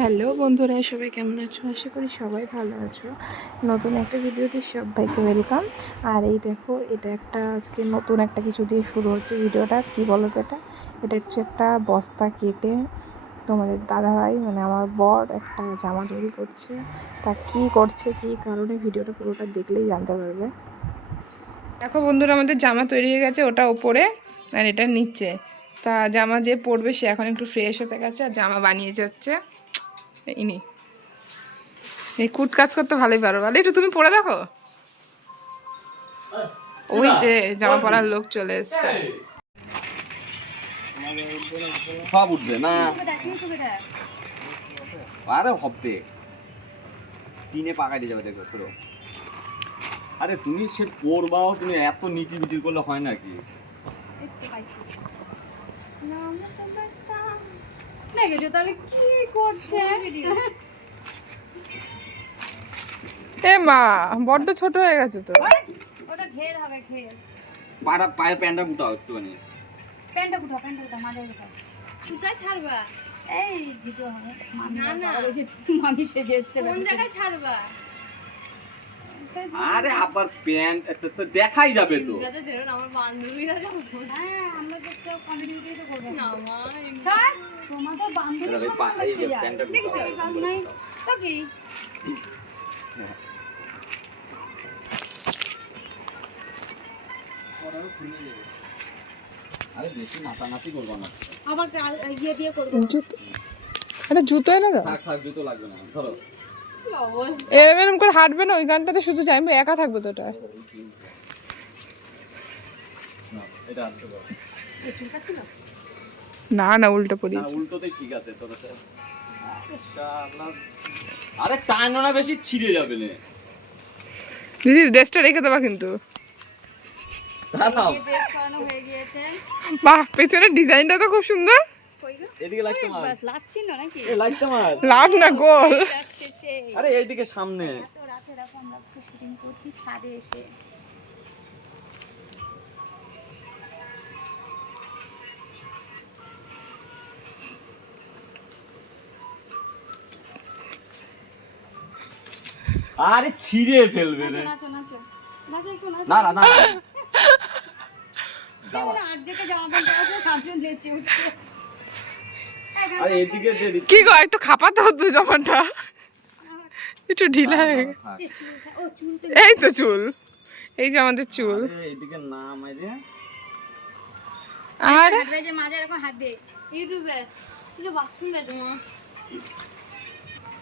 Hello বন্ধুরা, সবাই কেমন আছো? আশা করি সবাই ভালো আছো। নতুন একটা ভিডিওতে সবাইকে ওয়েলকাম। আর এই দেখো, এটা একটা আজকে নতুন একটা কিছু দিয়ে শুরু হচ্ছে ভিডিওটা। কি বলো তো, এটা হচ্ছে একটা বস্তা কেটে তোমাদের দাদাভাই মানে আমার বর একটা জামা তৈরি করছে। তা কি করছে, কি কারণে, ভিডিওটা পুরোটা দেখলেই জানতে পারবে। দেখো বন্ধুরা, আমাদের জামা তৈরি হয়ে গেছে, ওটা ওপরে আর এটা নিচে। তা জামা যে পরবে সে এখন একটু ফ্রেশ হতে গেছে আর জামা বানিয়ে যাচ্ছে ইনি। এই কুট কাজ করতে ভালোই পারো, ভালো। একটু তুমি পরে দেখো, ওই যে জামা পরার লোক চলে এসছে। সব উঠবে না, আরে হবে টিনে পাকাই দিয়ে যাবে, দেখো ছোট। আরে তুমি সে পড়বাও, তুমি এত নিচি বিচি করলে হয় নাকি? তাহলে কি করছে? এ মা, বড্ড ছোট হয়ে গেছে তো। ওটা ঘের হবে, ঘের। পায়ের প্যান্টটা গুটাও একটুখানি। প্যান্টটা উঠাও, মাঝে উঠাও। উঠা ছাড়বা। এই ভিডিও হবে। না না, ওই যে মামি সেজে এসেছে। কোন জায়গায় ছাড়বা? আরে আবার প্যান্ট তো দেখাই যাবে তো। যাতে যেন আমার বান্ধবীরা যাবো। হ্যাঁ, আমরা তো একটা কমেডি ভিডিও তো করব। না মা, ছাড়। তোমাদের বান্ধবীর সামনে এই প্যান্টটা দেখছো? নাই তো কি? আরে বেশি নাচানাচি করবো না, আবার ইয়ে দিয়ে করব। জুতো, আরে জুতো এনে দাও। থাক জুতো লাগবে না, ধরো। এরম এরম করে হাঁটবে না, ওই গানটাতে শুধু যাইবে, একা থাকবে তো ওটা। এটা আনতে পারো। এই চুলকাচ্ছি না? না না, উল্টো না পড়িয়েছে। উল্টোতেই ঠিক আছে তোর। আরে টানো না বেশি, ছিঁড়ে যাবে না। দিদি ড্রেসটা রেখে দেবা কিন্তু। দাঁড়াও, এই ড্রেস করানো হয়ে গিয়েছে। বাহ, পেছনের ডিজাইনটা তো খুব সুন্দর। কই গো? এদিকে লাইটটা মার। বাস লাচ্ছি না নাকি? এই লাইটটা মার। লাভ না, গোল। লাচ্ছি সেই। আরে এইদিকে সামনে। এত রাতে এরকম লাগছে, শুটিং করছি ছাদে এসে। আরে ছিঁড়ে ফেলবে রে। নাচো নাচো নাচো একটু নাচো। না না না, যেমন আর্জেকে জামা প্যান্ট আছে, সামনে নেচে উঠছে। আরে এদিকে দে দি। কি গো, একটু খাপাতে হতো জামাটা, একটু ঢিলা হয়ে গেছে। চুল ও চুলতে এই তো চুল, এই যে আমাদের চুল। আরে এদিকে না মাইরে। আর হাতে যে মাঝে এরকম হাত দে ইউটিউবে তুই বাথরুমে তোমার।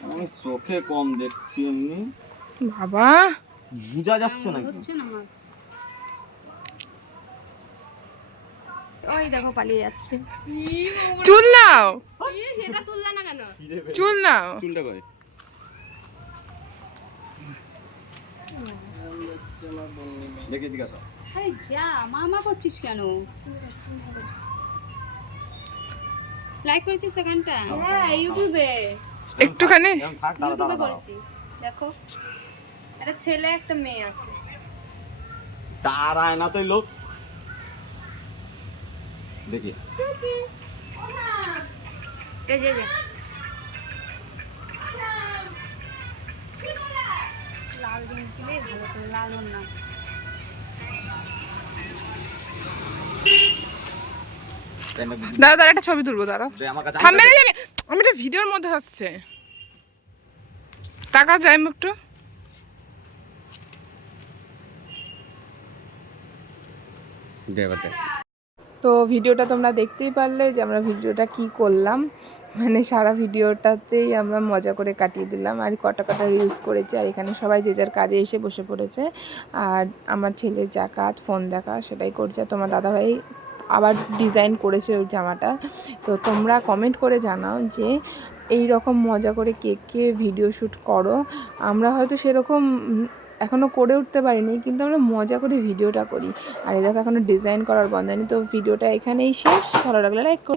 আমি চোখে কম দেখছি, এমনি বাবা বুঝা যাচ্ছে না কি? হচ্ছে না আমার। ওই দেখো পালিয়ে যাচ্ছে। চুল নাও, সেটা তুললা না কেন? চুল নাও। চুলটা করে দেখে এদিকে আসো। আরে যা, মামা করছিস কেন? লাইক করেছিস সেখানটা? হ্যাঁ ইউটিউবে একটুখানি এরকম থাক, দাঁড়া ইউটিউবে দাঁড়া দাঁড়া। করেছি। দেখো, একটা ছেলে একটা মেয়ে আছে। দাঁড়ায় না তো এই লোক, দেখি। এই যে লাল জিনিস দিলে ভালো করে, লাল ওর না। দাঁড়া দাঁড়া, একটা ছবি তুলবো, দাঁড়া। আমার কাছে থামবে না যাবে, আমি একটা ভিডিওর মধ্যে আসছে। টাকা যাই একটু। তো ভিডিওটা তোমরা দেখতেই পারলে যে আমরা ভিডিওটা কি করলাম, মানে সারা ভিডিওটাতেই আমরা মজা করে কাটিয়ে দিলাম আর কটা রিলস করেছি। আর এখানে সবাই যে যার কাজে এসে বসে পড়েছে, আর আমার ছেলের যা কাজ ফোন দেখা সেটাই করছে। তোমার দাদাভাই আবার ডিজাইন করেছে ওই জামাটা। তো তোমরা কমেন্ট করে জানাও যে এই রকম মজা করে কে কে ভিডিও শ্যুট করো। আমরা হয়তো সেরকম এখনও করে উঠতে পারিনি, কিন্তু আমরা মজা করে ভিডিওটা করি। আর এই দেখো এখনও ডিজাইন করার বন্ধ হয়নি। তো ভিডিওটা এখানেই শেষ। ভালো লাগলে লাইক করো।